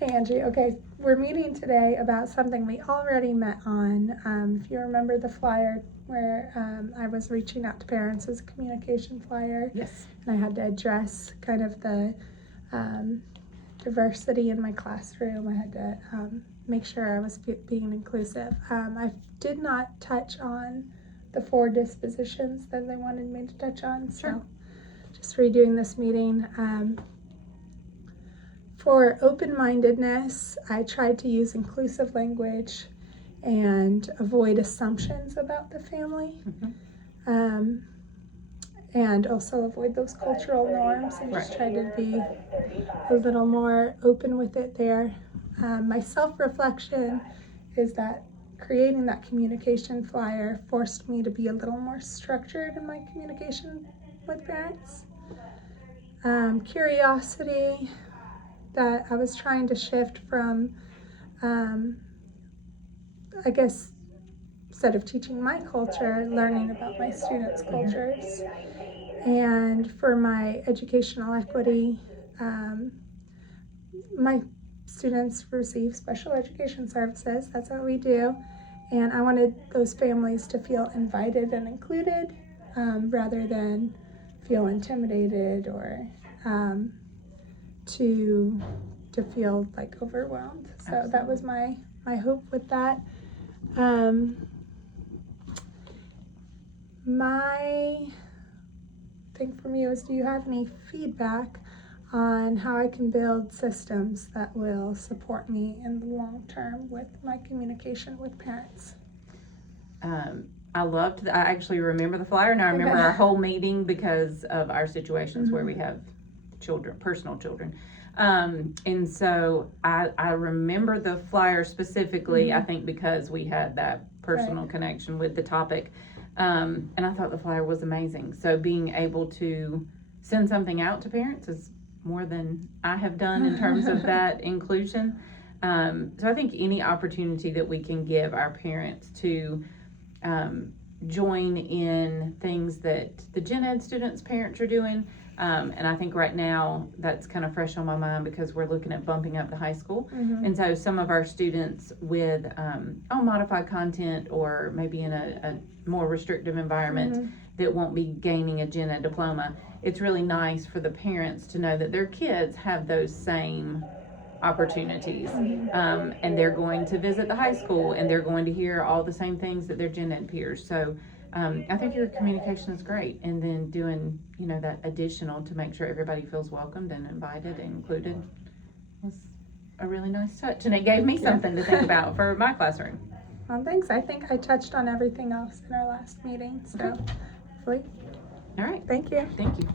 Hey Angie, okay, we're meeting today about something we already met on. If you remember the flyer where I was reaching out to parents as a communication flyer. Yes. And I had to address kind of the diversity in my classroom. I had to make sure I was being inclusive. I did not touch on the 4 dispositions that they wanted me to touch on, so just redoing this meeting. For open-mindedness, I tried to use inclusive language and avoid assumptions about the family, and also avoid those cultural norms and just try to be a little more open with it there. My self-reflection is that creating that communication flyer forced me to be a little more structured in my communication with parents. Curiosity, that I was trying to shift from, I guess, instead of teaching my culture, learning about my students' cultures. And for my educational equity, my students receive special education services. That's what we do. And I wanted those families to feel invited and included rather than feel intimidated or to feel like overwhelmed. So Absolutely. That was my hope with that. My thing from you is, do you have any feedback on how I can build systems that will support me in the long term with my communication with parents? I actually remember the flyer, and I remember our whole meeting because of our situations where we have children, personal children. And so I remember the flyer specifically, I think because we had that personal connection with the topic. And I thought the flyer was amazing. So being able to send something out to parents is more than I have done in terms of that inclusion. So I think any opportunity that we can give our parents to join in things that the gen ed students' parents are doing. And I think right now that's kind of fresh on my mind because we're looking at bumping up to high school. And so some of our students with modified content or maybe in a more restrictive environment that won't be gaining a gen ed diploma, it's really nice for the parents to know that their kids have those same opportunities, and they're going to visit the high school and they're going to hear all the same things that their gen ed peers. So I think your communication is great, and then doing that additional to make sure everybody feels welcomed and invited and included was a really nice touch, and it gave me something to think about for my classroom. Well, thanks. I think I touched on everything else in our last meeting, so hopefully. All right. Thank you. Thank you.